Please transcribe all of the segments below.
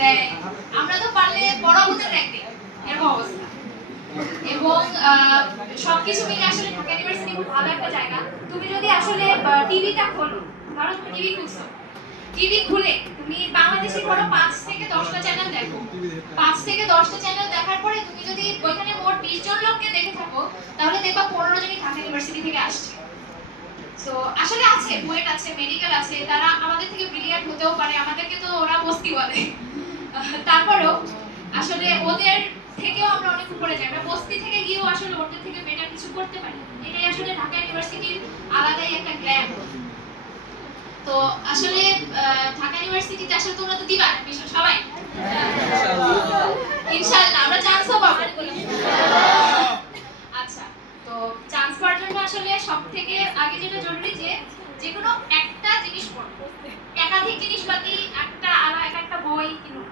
দেয়, আমরা তো পারলে বড় হতে রাখতে এরকম অবস্থা। এবং সবকিছু মিলে আসলে ঢাকা ইউনিভার্সিটি খুব ভালো একটা জায়গা। তুমি যদি আসলে টিভিটা খোলো, ধরো তুমি টিভি খুলছো, টিভি খুলে তুমি বাংলাদেশে ধরো 5 থেকে 10টা চ্যানেল দেখো, 5 থেকে 10টা চ্যানেল দেখার পরে তুমি যদি ওইখানে মোট 20 জন লোককে দেখে থাকো, তাহলে দেখবা 15 জনই ঢাকা ইউনিভার্সিটি থেকে আসছে। তো আসলে আছে, বুয়েট আছে, মেডিকেল আছে, তারা আমাদের থেকে ব্রিলিয়ান্ট হতেও পারে, আমাদেরকে তো ওরা বস্তি বলে। তারপরেও আসলে ওদের থেকেও আমরা অনেক উপরে যাই, আমরা বস্তি থেকে গিয়েও আসলে ওদের থেকে বেটার কিছু করতে পারি। এটাই আসলে ঢাকা ইউনিভার্সিটির আলাদাই একটা গ্ল্যাম। তো আসলে ঢাকা ইউনিভার্সিটিতে আসলে তোমরা তো দিবা অ্যাডমিশন সবাই ইনশাআল্লাহ, আমরা চান্সও পাবো। আচ্ছা, তো চান্স পাওয়ার জন্য আসলে সবথেকে আগে যেটা জরুরি যে যেকোনো একটা জিনিস পড়ো, একাধিক জিনিসপাতি, একটা বই কিনো,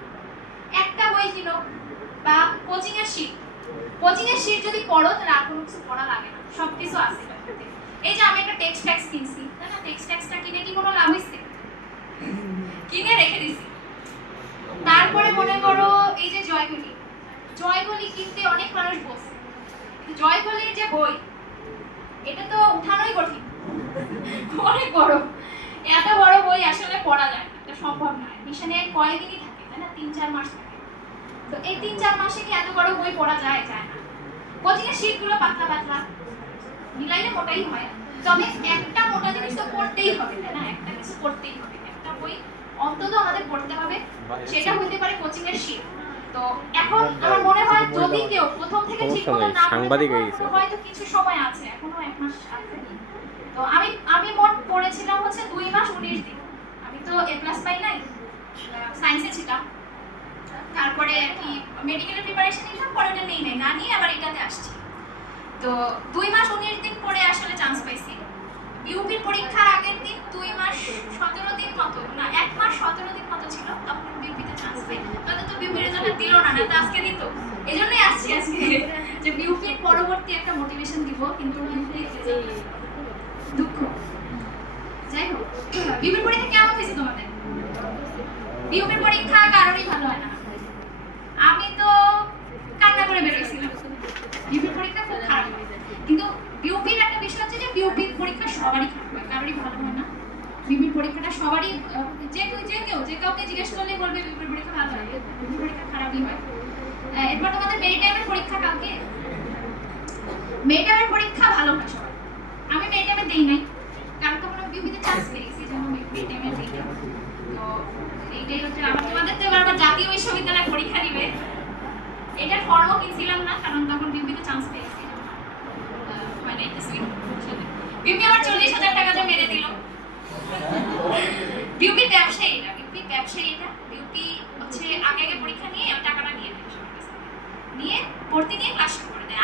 একটা বই কিনো, বা কোচিং এর শীট যদি পড়ো তাহলে আর কোনো কিছু পড়া লাগে না, সবকিছু আছে এটাতে। এই যে আমি একটা টেক্সট ট্যাক্স কিনছি, তাই না? টেক্সট ট্যাক্সটা কিনে কি কোনো লাভ হইছে? কিনে রেখে দিছি। তারপরে মনে করো এই যে জয়গলি কিনতে অনেক মানুষ বসে, কিন্তু জয়গলির যে বই, এটা তো উঠানোই কঠিন, অনেক বড়। এত বড় বই আসলে পড়া যায় না, এটা সম্ভব নয়। মিশনে কয়দিনই থাকে, তাই না? 3-4 মাস থাকে। তো এই 3-4 মাসে কি এত বড় বই পড়া যায়? যায় না। কোচিং এর শীটগুলো পাতলা পাতলা, মিলাইলে মোটাই হয়। তবে একটা মোটা জিনিস তো পড়তেই হবে, তাই না? একটা কিছু পড়তেই হবে, একটা বই অন্তত আমাদের পড়তে হবে, সেটা হতে পারে কোচিং এর শীট। তো এখন আমার মনে হয় যদি কেউ প্রথম থেকে ঠিকমতো না সাংবাদিক হয়ে গেছে, হয়তো কিছু সময় আছে, এখনো 1 মাস আছে। তো আমি মোট পড়েছিলাম হচ্ছে 2 মাস 19 দিন। আমি তো এ প্লাস পাই নাই, সায়েন্সে ছিলাম। তারপরে কি মেডিকেলের প্রিপারেশন নিলাম, পরে ওটা নেই না নিয়ে আবার এটাতে আসছি। তো 2 মাস 19 দিন পরে আসলে চান্স পাইছি। ইউপির পরীক্ষার আগের দিন 2 মাস 17 দিন মতো, না 1 মাস 17 দিন মতো ছিল, তখন বিউপিতে চান্স পাই। তাদের তো বিউপির রেজাল্ট দিল না, না তো আজকে দিত। এজন্যই আসছি আজকে, যে বিউপির পরবর্তী একটা মোটিভেশন দিব, কিন্তু বিউপির রেজাল্ট দুঃখ। যাই হোক, বিউপির পরীক্ষা কেমন হয়েছে তোমাদের? বিউপির পরীক্ষা কারোরই ভালো হয় না। আমি তো কান্না করে বেরোইছিলাম, বিউপির পরীক্ষা খুব খারাপ হয়। কিন্তু বিউপির একটা বিষয় হচ্ছে যে বিউপির পরীক্ষা সবারই খারাপ হয়, কারোরই ভালো হয় না। বিউপির পরীক্ষাটা সবারই, যে কাউকে জিজ্ঞেস করলে বলবে বিউপির পরীক্ষা ভালো হয়, বিউপির পরীক্ষা খারাপই হয়। এরপর তোমাদের মেরিটাইমের পরীক্ষা কালকে। মেরিটাইমের পরীক্ষা ভালো হয় সবার। আমি মেরিটাইমে দেই নাই, কারণ তখন আমি বিউপিতে চান্স পেয়েছি, যেন মেরিটাইমে দেই না। তো এইটাই হচ্ছে আমার। তোমাদের তো এবার আবার জাতীয় বিশ্ববিদ্যালয়ে পরীক্ষা দিবে, এটার ফর্মও কিনছিলাম না, কারণ তখন বিউপিতে চান্স পেয়েছি। হয় নাই কিছুই, বিউপি আমার 40,000 টাকা দিয়ে মেরে দিল। বিউপি ব্যবসায়ী না, বিউপি ব্যবসায়ী না। বিউপি হচ্ছে আগে পরীক্ষা নিয়ে টাকাটা নিয়ে নেয়, নিয়ে ভর্তি নিয়ে ক্লাস শুরু করে দেয়।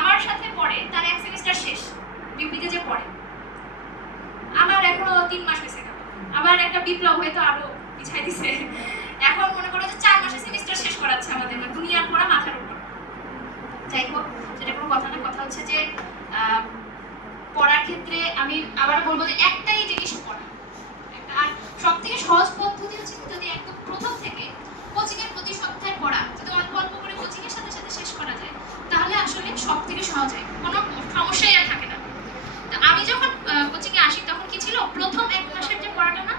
আমার সাথে পড়ে, তার 1 সেমিস্টার শেষ বিউপিতে যে পড়ে। আমার এখনো 3 মাস হয়েছে, আবার একটা বিপ্লব হয়তো আরো পিছাই দিছে। এখন মনে করো যে 4 মাসে সেমিস্টার শেষ করাচ্ছে আমাদের, দুনিয়ার পড়া মাথার উপর। যাই হোক, সেটা কোনো কথা না। কথা হচ্ছে যে পড়ার ক্ষেত্রে আমি আবার বলবো যে একটাই জিনিস পড়া। আর সবথেকে সহজ পদ্ধতি হচ্ছে যদি একদম প্রথম থেকে কোচিং এর প্রতি সপ্তাহে পড়া, যদি অল্প অল্প করে কোচিং এর সাথে সাথে শেষ করা যায়, তাহলে আসলে সবথেকে সহজ হয়, কোনো সমস্যাই আর থাকে না। তো আমি যখন কোচিং এ আসি তখন কি ছিল, প্রথম 1 মাসের যে পড়াটা না,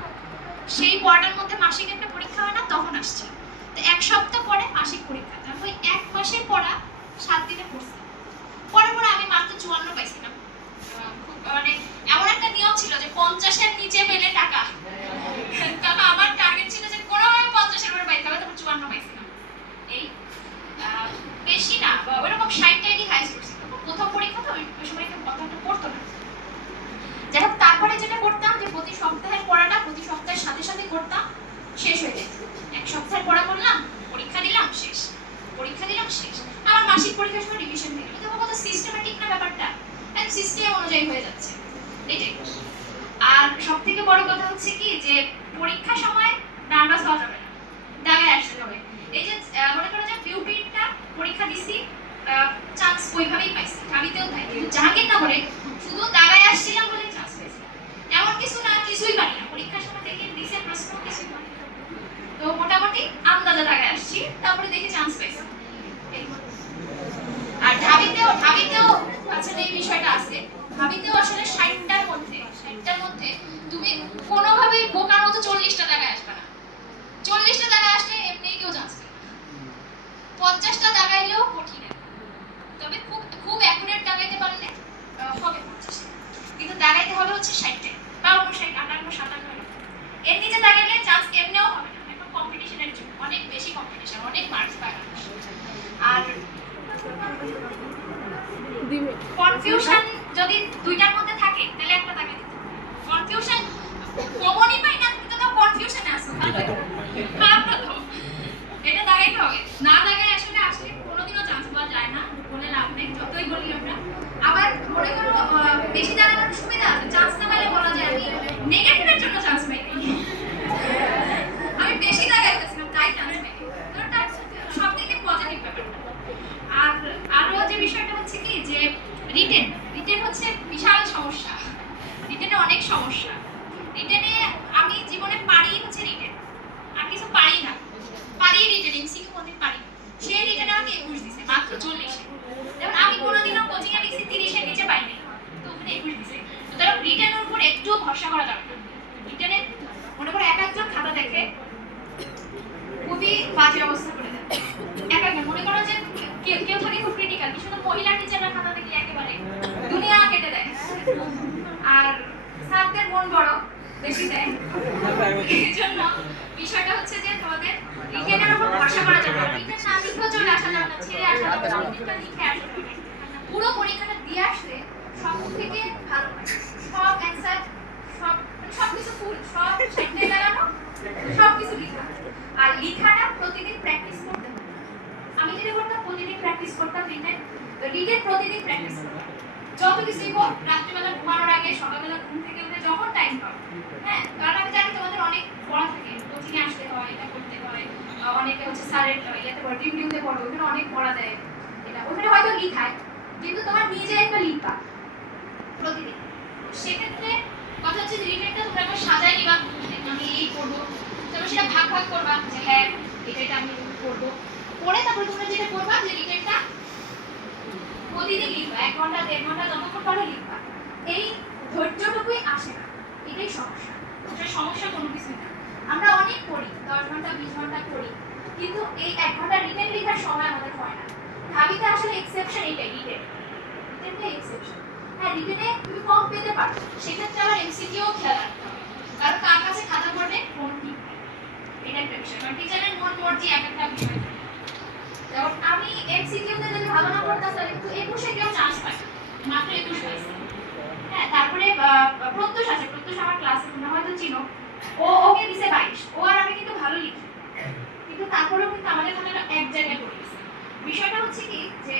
সেই পড়াটার মধ্যে মাসিক একটা পরীক্ষা হয় না, তখন আসছি। তো 1 সপ্তাহ পরে মাসিক পরীক্ষা, তারপর 1 মাসের পড়া 7 দিনে পড়ছি। পরে আমি মাত্র 54 পাইছিলাম। খুব মানে এমন একটা নিয়ম ছিল যে 50-এর নিচে পেলে টাকা, কারণ আমার টার্গেট ছিল যে কোনোভাবে 50-এর উপরে পাইতে হবে, তারপর 54 পাইছিলাম। এই বেশি না, ওইরকম 60টাই হাইস্ট করছি। প্রথম পরীক্ষা তো ওই সময় কেউ কথাটা পড়তো না। যাই হোক, তারপরে যেটা করতাম যে প্রতি সপ্তাহের পড়াটা প্রতি সপ্তাহের সাথে সাথে করতাম, শেষ হয়ে যেত। 1 সপ্তাহের পড়া করলাম, পরীক্ষা দিলাম, শেষ, পরীক্ষা দিলাম, শেষ। আমার মাসিক পরীক্ষার সময় রিভিশন হয়ে গেল। দেখো কত সিস্টেমেটিক না ব্যাপারটা, একদম সিস্টেম অনুযায়ী হয়ে যাচ্ছে, এটাই। আর সবথেকে বড় কথা হচ্ছে কি যে পরীক্ষার সময় নার্ভাস হওয়া যাবে না, দাগায় আসতে হবে। এই যে মনে করো যে বিউপিটা পরীক্ষা দিছি, চান্স ওইভাবেই পাইছি, ঢাবিতেও তাই, কিন্তু জাহাঙ্গীরনগরে শুধু দাগায় আসছিলাম বলে চান্স পাইছি, এমন কিছু না, কিছুই পারি না। পরীক্ষার সময় দেখে দিছে প্রশ্ন কিছুই পারি না। তো মোটামুটি আন্দাজ লজ্জা টাকায় আসছি, তারপরে দেখি চান্স পাইছি। আর ঢাবিতেও আসলে এই বিষয়টা আছে। ঢাবিতেও আসলে 60টার মধ্যে তুমি কোনোভাবেই বোকার মতো 40টা টাকায় আসবে না। 40টা টাকায় আসলে এমনি কেউ চান্স পাবে না। 50টা টাকাইলেও কঠিন, তবে খুব খুব অ্যাকুরেট দাগাইতে পারলে হবে 50, কিন্তু দাগাইতে হবে হচ্ছে 60টায় বা 59, 58, 57। এর নিচে দাগাইলে চান্স এমনিও হবে না। এখন কম্পিটিশনের যুগ, অনেক বেশি কম্পিটিশন, অনেক মার্কস পায় মানুষ। আর কনফিউশন যদি দুইটার মধ্যে থাকে তাহলে একটা দাগাই দিতে হবে। কনফিউশন কমনই পাই না, তুমি তো কনফিউশনে আছো, খারাপটা তো এটা দাগাইতে হবে। না দাগাই আসলে কোনোদিনও চান্স পাওয়া যায় না, বলে লাভ নেই যতই বলি আমরা। আবার মনে করো বেশি দাগানোর সুবিধা আছে, চান্স না পেলে বলা যায় আমি নেগেটিভের জন্য চান্স পাইনি, আমি বেশি দাগাইতেছিলাম তাই চান্স পাইনি। ওটা সব দিকে পজিটিভ ব্যাপার। আর আরো যে বিষয়টা হচ্ছে কি যে রিটেন হচ্ছে বিশাল সমস্যা। রিটেনে অনেক সমস্যা। রিটেনে আমি জীবনে পারি হচ্ছে রিটেন, আর কিছু পারি না। পারি রিটেন, এমসিকিউ কোনদিন পারি। সেই রিটেনে আমাকে 21 দিছে, মাত্র 40। যেমন আমি কোনোদিনও কোচিং এ লিখছি 30 এর নিচে পাইনি, তো ওখানে 21 দিছে। সুতরাং রিটেনের উপর একটু ভরসা করা যাবে না। রিটেনে মনে করো এক একজন খাতা দেখে খুবই বাজে অবস্থা করে দেয়। এক একজন মনে করো যে কেউ থাকে খুব ক্রিটিক্যাল, বিশেষত মহিলা টিচাররা খাতা দেখলে একেবারে দুনিয়া কেটে দেয়। আর স্যারদের মন বড়, বেশি দেয়। এই জন্য বিষয়টা হচ্ছে যে তোমাদের রিটেনের উপর ভরসা করা যাবে না। রিটেন না লিখেও চলে আসা যাবে না, ছেড়ে আসা যাবে না, রিটেনটা লিখে আসতে হবে। পুরো পরীক্ষাটা দিয়ে আসলে সব থেকে ভালো হয়। সব অ্যান্সার, সবকিছু ফুল, সব সাইডে লাগানো, সবকিছু লিখা। আর লিখাটা প্রতিদিন প্র্যাকটিস করতে হবে। আমি যেটা করতাম, প্রতিদিন প্র্যাকটিস করতাম রিটেন প্রতিদিন প্র্যাকটিস করতাম। যত কিছুই হোক, রাত্রিবেলা ঘুমানোর আগে, সকালবেলা ঘুম থেকে উঠে যখন টাইম পাও। হ্যাঁ, কারণ আমি জানি তোমাদের অনেক পড়া থাকে, কোচিংয়ে আসতে হয়, এটা করতে হয়, অনেকে হচ্ছে স্যারের ইয়েতে পড়ে, টিউতে পড়ো, ওখানে অনেক পড়া দেয়। এটা ওখানে হয়তো লিখায়, কিন্তু তোমার নিজে একটা লিখবা প্রতিদিন। সেক্ষেত্রে কথা হচ্ছে যে রিটেনটা তোমরা একবার সাজাই নিবা, আমি এই করবো, তারপর সেটা ভাগ ভাগ করবা যে হ্যাঁ এটা আমি করবো। পরে তারপরে তোমরা যেটা করবা যে রিটেনটা প্রতিদিন লিখবা, 1 ঘন্টা 1.5 ঘন্টা যতক্ষণ পারো লিখবা। এই ধৈর্যটুকুই আসে না, এটাই সমস্যা। এটা সমস্যা কোনো কিছু না। আমরা অনেক পড়ি, 10 ঘন্টা 20 ঘন্টা পড়ি, কিন্তু এই 1 ঘন্টা রিটেন লেখার সময় আমাদের হয় না। ঢাবিতে আসলে এক্সেপশন এটাই, রিটেনটা এক্সেপশন। হ্যাঁ, রিটেনে তুমি কম পেতে পারো, সেক্ষেত্রে আবার এমসিকিউ খেয়াল রাখতে হবে, কারণ কার কাছে খাতা পড়বে কোনো ঠিক নেই। এটা একটা বিষয়, কারণ টিচারের মন মর্জি এক একটা বিষয়। যেমন আমি এমসিকিউতে যদি ভালো না করতাম তাহলে কিন্তু 21-এ কেউ চান্স পায়, মাত্র 21 পাইছে। হ্যাঁ, তারপরে প্রত্যুষ আছে, প্রত্যুষ আমার ক্লাসে তোমরা হয়তো চিনো, ওকে দিছে 22। ও আর আমি কিন্তু ভালো লিখি, কিন্তু তারপরেও কিন্তু আমাদের মনে এক জায়গায় পড়ে গেছে। বিষয়টা হচ্ছে কি যে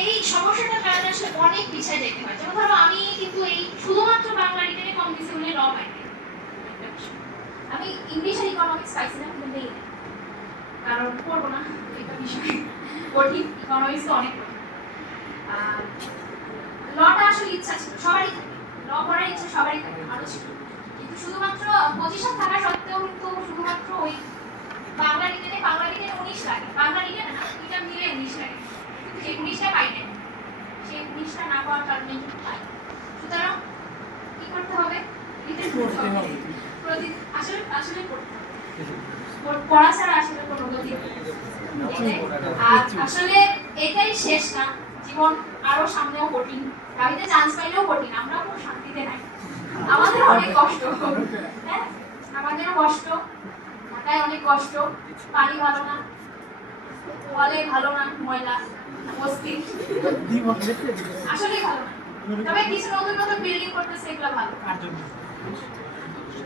এই সমস্যাটার কারণে আসলে অনেক পিছিয়ে যেতে হয়। যেমন ধরো আমি কিন্তু এই শুধুমাত্র বাংলা রিটেনে কম দিছি বলে ল পাইনি, আমি ইংলিশ আর ইকোনমিক্স পাইছি না, কিন্তু নেই, কারণ পড়বো না, এটা বিষয় কঠিন। ইকোনমিক্স তো অনেক কঠিন। লটা আসলে ইচ্ছা ছিল, সবারই থাকে, ল পড়ার ইচ্ছা সবারই থাকে, আমারও ছিল, কিন্তু শুধুমাত্র পজিশন থাকা সত্ত্বেও কিন্তু শুধুমাত্র ওই বাংলা রিটেনে 19 লাগে, বাংলা রিটেনে না, এটা মিলে 19 লাগে, কিন্তু সেই 19টা পাই না। সেই 19টা না পাওয়ার কারণে কিন্তু পাই। সুতরাং কি করতে হবে? রিটেন পড়তে হবে প্রতিদিন, আসলে পড়তে হবে, পড়া ছাড়া আসলে কোনো গতি নেই। আর আসলে এটাই শেষ না, জীবন আরো সামনেও কঠিন। গাড়িতে চান্স পাইলেও কঠিন, আমরা কোনো শান্তিতে নাই, আমাদের অনেক কষ্ট। হ্যাঁ, আমাদেরও কষ্ট, ঢাকায় অনেক কষ্ট, পানি ভালো না, ওয়ালে ভালো না, ময়লা অস্থির, আসলে ভালো না। তবে কিছু নতুন নতুন বিল্ডিং করতেছে, এগুলো ভালো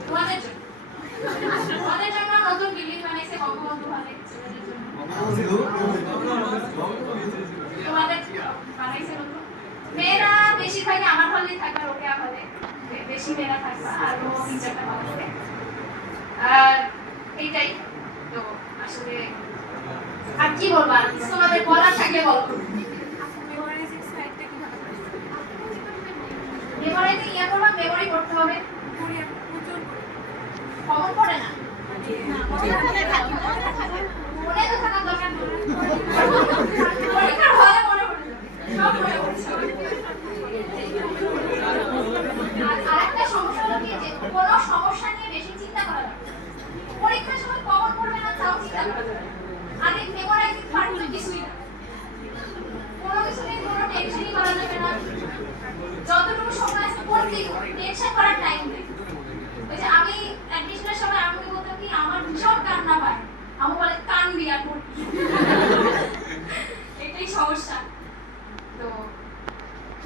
তোমাদের জন্য। তোমাদের জন্য নতুন বিল্ডিং বানাইছে বঙ্গবন্ধু হলে, তোমাদের বানাইছে নতুন। মেয়েরা বেশিরভাগই আমার হলেই থাকবে, রোকেয়া হলে বেশি মেয়েরা থাকবে, আর ও 3-4টা হল আছে। আর এইটাই তো আসলে, আর কি বলবো, আর কিছু তোমাদের বলার থাকলে বলো। মেমোরাইজিং ইয়ে করবা, মেমোরি করতে হবে, কমন পড়ে না, মনে তো থাকার দরকার নেই। পরীক্ষার হলে মনে পড়ে যাবে। সব মনে পড়ছে। আর আরেকটা সমস্যা হলো কি যে কোনো সমস্যা নিয়ে বেশি চিন্তা করা যাবে না। পরীক্ষার সময় কমন পড়বে না তাও চিন্তা করা যাবে না। আগে মেমোরাইজিং পার্ট তো কিছুই না। কোনো কিছু নিয়ে কোনো টেনশনই করা যাবে না। যতটুকু সময় আছে পড়তেই হবে, টেনশন করার টাইম নেই। ওই যে আমি অ্যাডমিশনের সময় আমাকে বলতাম কি আমার ভীষণ কান্না পায়, আমি বলে কানবি আর পড়বি। এটাই সমস্যা। তো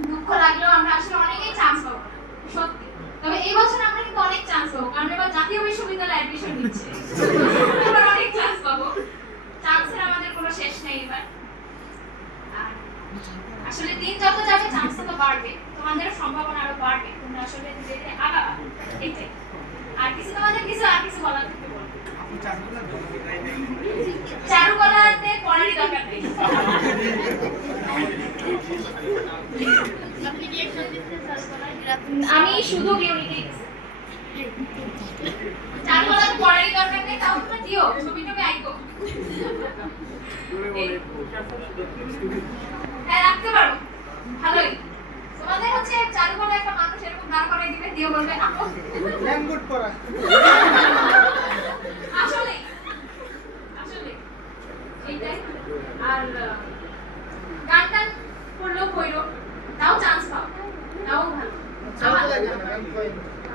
দুঃখ লাগলেও আমরা আসলে অনেকেই চান্স পাবো সত্যি। তবে এই বছর আমরা কিন্তু অনেক চান্স পাবো, কারণ এবার জাতীয় বিশ্ববিদ্যালয়ে অ্যাডমিশন নিচ্ছে। এবার অনেক চান্স পাবো, চান্সের আমাদের কোনো শেষ নেই এবার। আর আসলে দিন যত যাবে চান্স তত বাড়বে, তোমাদের সম্ভাবনা আরো বাড়বে, তোমরা আসলে ধীরে ধীরে আগাবা, এটাই। আর কিছু তোমাদের আর কিছু বলার থেকে বলো। চারুকলাতে পড়ারই দরকার নেই। আমি শুধু বিউটিতে চারুকলাতে পড়ারই দরকার নেই, তাও তোমরা দিও ছবি টবি আইকো। হ্যাঁ রাখতে পারো, ভালোই। তোমাদের হচ্ছে চারুকলা একটা মানুষ এরকম দাঁড় করাই দিবে, দিয়ে বলবে আপু ল্যাঙ্গুয়েজ পড়া।